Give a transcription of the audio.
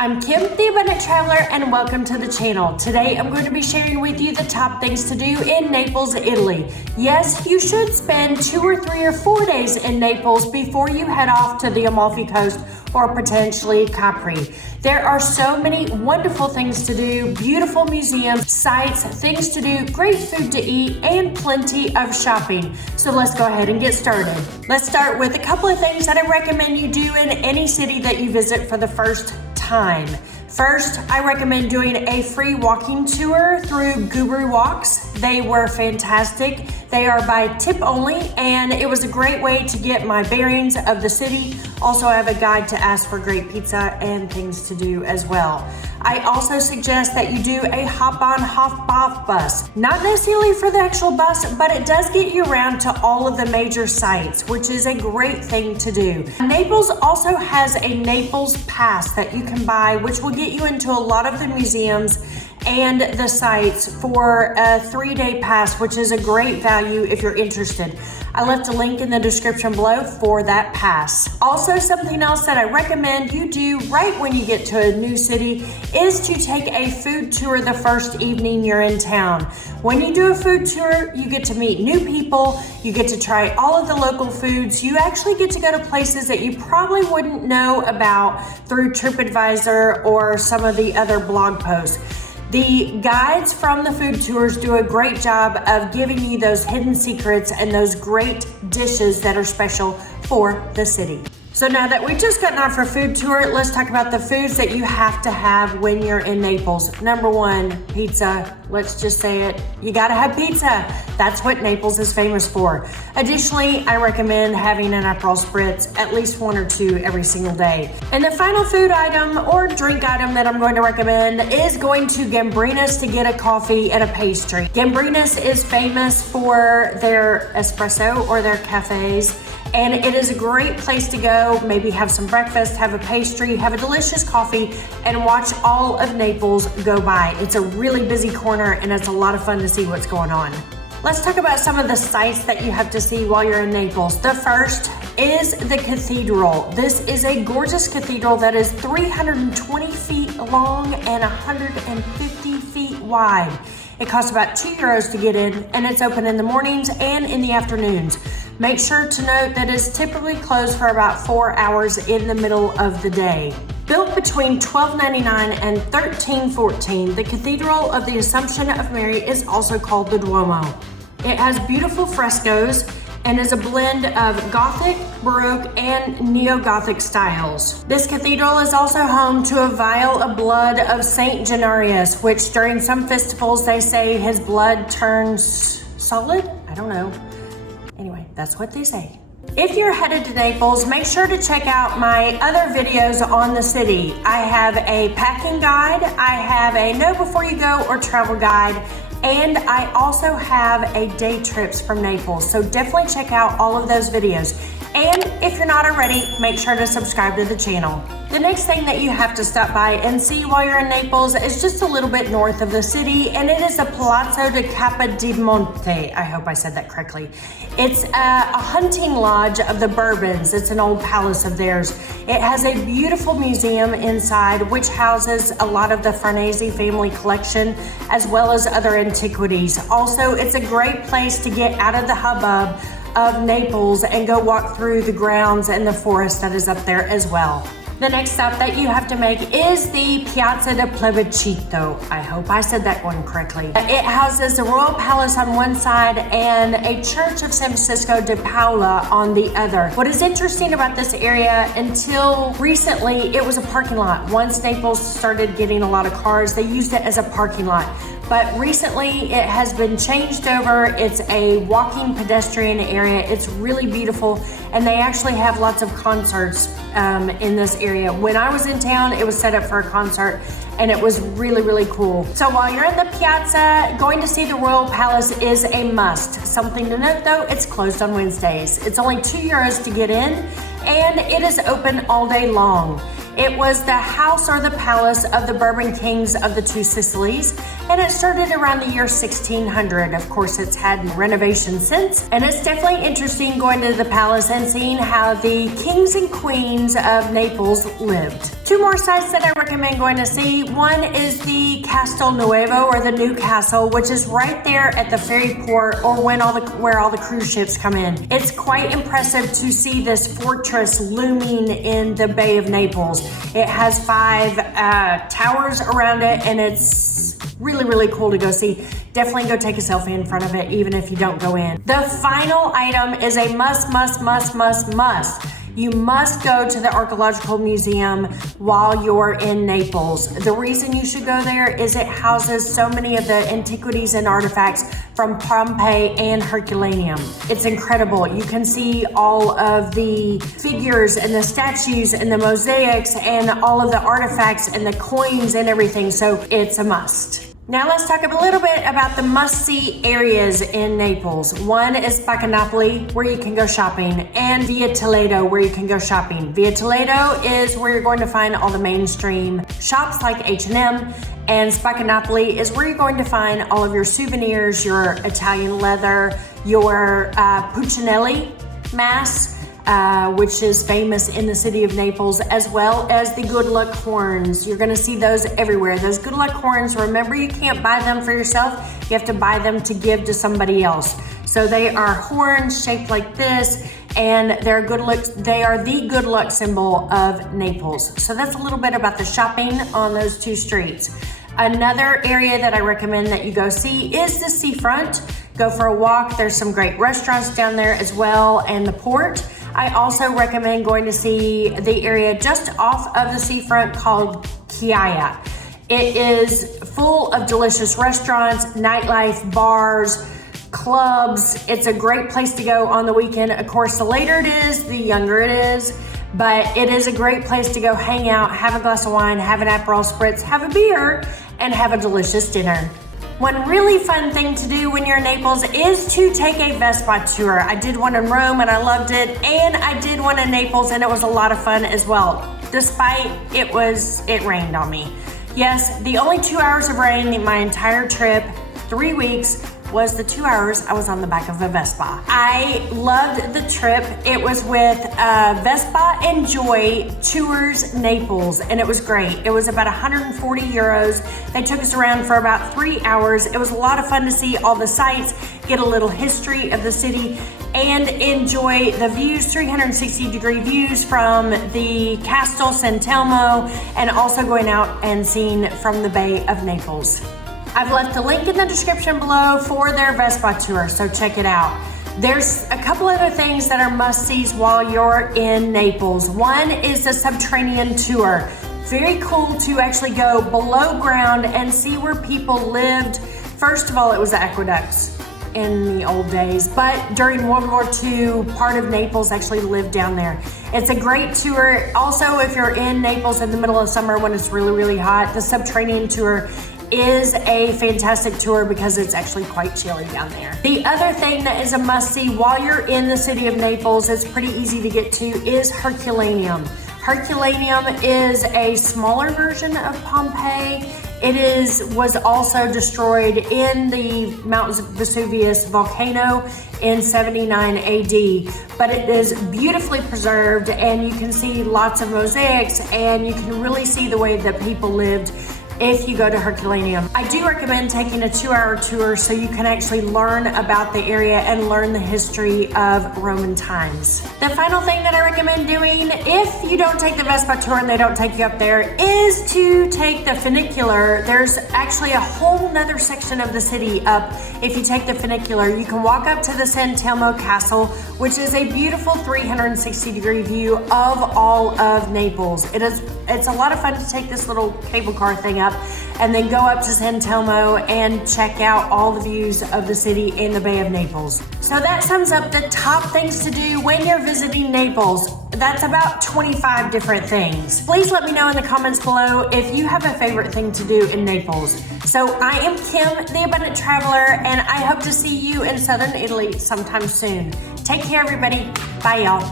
I'm Kim, the Abundant Traveler, and welcome to the channel. Today I'm going to be sharing with you the top things to do in Naples, Italy. Yes, you should spend 2 or 3 or 4 days in Naples before you head off to the Amalfi Coast or potentially Capri. There are so many wonderful things to do, beautiful museums, sites, things to do, great food to eat, and plenty of shopping. So let's go ahead and get started. Let's start with a couple of things that I recommend you do in any city that you visit for the first time. First, I recommend doing a free walking tour through Gubri Walks. They were fantastic. They are by tip only, and it was a great way to get my bearings of the city. Also, I have a guide to ask for great pizza and things to do as well. I also suggest that you do a hop-on, hop-off bus. Not necessarily for the actual bus, but it does get you around to all of the major sites, which is a great thing to do. Naples also has a Naples Pass that you can buy, which will get you into a lot of the museums and the sites for a 3-day pass, which is a great value if you're interested. I left a link in the description below for that pass. Also, something else that I recommend you do right when you get to a new city is to take a food tour the first evening you're in town. When you do a food tour, you get to meet new people, you get to try all of the local foods, you actually get to go to places that you probably wouldn't know about through TripAdvisor or some of the other blog posts. The guides from the food tours do a great job of giving you those hidden secrets and those great dishes that are special for the city. So now that we've just gotten off our food tour, let's talk about the foods that you have to have when you're in Naples. Number 1, pizza. Let's just say it. You gotta have pizza. That's what Naples is famous for. Additionally, I recommend having an aperol spritz, at least 1 or 2 every single day. And the final food item or drink item that I'm going to recommend is going to Gambrinus to get a coffee and a pastry. Gambrinus is famous for their espresso or their cafes, and it is a great place to go, maybe have some breakfast, have a pastry, have a delicious coffee, and watch all of Naples go by. It's a really busy corner, and it's a lot of fun to see what's going on. Let's talk about some of the sites that you have to see while you're in Naples. The first is the Cathedral. This is a gorgeous cathedral that is 320 feet long and 150 feet wide. It costs about €2 to get in, and it's open in the mornings and in the afternoons. Make sure to note that it's typically closed for about 4 hours in the middle of the day. Built between 1299 and 1314, the Cathedral of the Assumption of Mary is also called the Duomo. It has beautiful frescoes and is a blend of Gothic, Baroque, and Neo-Gothic styles. This cathedral is also home to a vial of blood of Saint Genarius, which during some festivals they say his blood turns solid? I don't know. Anyway, that's what they say. If you're headed to Naples, make sure to check out my other videos on the city. I have a packing guide, I have a know before you go or travel guide, and I also have a day trips from Naples. So definitely check out all of those videos. And if you're not already, make sure to subscribe to the channel. The next thing that you have to stop by and see while you're in Naples is just a little bit north of the city, and it is the Palazzo di Capodimonte. I hope I said that correctly. It's a hunting lodge of the Bourbons. It's an old palace of theirs. It has a beautiful museum inside, which houses a lot of the Farnese family collection, as well as other antiquities. Also, it's a great place to get out of the hubbub of Naples and go walk through the grounds and the forest that is up there as well. The next stop that you have to make is the Piazza de Plebiscito. I hope I said that one correctly. It houses the Royal Palace on one side and a Church of San Francisco de Paula on the other. What is interesting about this area, until recently, it was a parking lot. Once Naples started getting a lot of cars, they used it as a parking lot. But recently it has been changed over. It's a walking pedestrian area. It's really beautiful, and they actually have lots of concerts in this area. When I was in town, it was set up for a concert, and it was really, really cool. So while you're in the piazza, going to see the Royal Palace is a must. Something to note though, it's closed on Wednesdays. It's only €2 to get in, and it is open all day long. It was the house or the palace of the Bourbon kings of the Two Sicilies, and it started around the year 1600. Of course, it's had renovations since, and it's definitely interesting going to the palace and seeing how the kings and queens of Naples lived. Two more sites that I recommend going to see. One is the Castel Nuovo, or the New Castle, which is right there at the ferry port, or where all the cruise ships come in. It's quite impressive to see this fortress looming in the Bay of Naples. It has 5 towers around it, and it's really, really cool to go see. Definitely go take a selfie in front of it, even if you don't go in. The final item is a must. You must go to the Archeological Museum while you're in Naples. The reason you should go there is it houses so many of the antiquities and artifacts from Pompeii and Herculaneum. It's incredible. You can see all of the figures and the statues and the mosaics and all of the artifacts and the coins and everything, so it's a must. Now let's talk a little bit about the must-see areas in Naples. One is Spaccanapoli, where you can go shopping, and Via Toledo, where you can go shopping. Via Toledo is where you're going to find all the mainstream shops like H&M, and Spaccanapoli is where you're going to find all of your souvenirs, your Italian leather, your Puccinelli mask, which is famous in the city of Naples, as well as the good luck horns. You're gonna see those everywhere. Those good luck horns, remember, you can't buy them for yourself. You have to buy them to give to somebody else. So they are horns shaped like this, and they're good luck. They are the good luck symbol of Naples. So that's a little bit about the shopping on those 2 streets. Another area that I recommend that you go see is the seafront. Go for a walk. There's some great restaurants down there as well, and the port. I also recommend going to see the area just off of the seafront called Piazza. It is full of delicious restaurants, nightlife, bars, clubs. It's a great place to go on the weekend. Of course, the later it is, the younger it is, but it is a great place to go hang out, have a glass of wine, have an aperol spritz, have a beer, and have a delicious dinner. One really fun thing to do when you're in Naples is to take a Vespa tour. I did one in Rome and I loved it, and I did one in Naples and it was a lot of fun as well, despite it rained on me. Yes, the only 2 hours of rain in my entire trip, 3 weeks, was the 2 hours I was on the back of a Vespa. I loved the trip. It was with Vespa Enjoy Tours Naples, and it was great. It was about 140 euros. They took us around for about 3 hours. It was a lot of fun to see all the sights, get a little history of the city, and enjoy the views, 360-degree views from the Castel San Telmo, and also going out and seeing from the Bay of Naples. I've left a link in the description below for their Vespa tour, so check it out. There's a couple other things that are must-sees while you're in Naples. One is the subterranean tour. Very cool to actually go below ground and see where people lived. First of all, it was the aqueducts in the old days, but during World War II, part of Naples actually lived down there. It's a great tour. Also, if you're in Naples in the middle of summer when it's really, really hot, the subterranean tour is a fantastic tour because it's actually quite chilly down there. The other thing that is a must-see while you're in the city of Naples, it's pretty easy to get to, is Herculaneum. Herculaneum is a smaller version of Pompeii. It was also destroyed in the Mount Vesuvius volcano in 79 AD, but it is beautifully preserved, and you can see lots of mosaics, and you can really see the way that people lived if you go to Herculaneum. I do recommend taking a 2-hour tour so you can actually learn about the area and learn the history of Roman times. The final thing that I recommend doing, if you don't take the Vespa tour and they don't take you up there, is to take the Funicular. There's actually a whole nother section of the city up. If you take the Funicular, you can walk up to the San Telmo Castle, which is a beautiful 360-degree view of all of Naples. It's a lot of fun to take this little cable car thing up and then go up to San Telmo and check out all the views of the city in the Bay of Naples. So that sums up the top things to do when you're visiting Naples. That's about 25 different things. Please let me know in the comments below if you have a favorite thing to do in Naples. So I am Kim, the Abundant Traveler, and I hope to see you in Southern Italy sometime soon. Take care, everybody. Bye, y'all.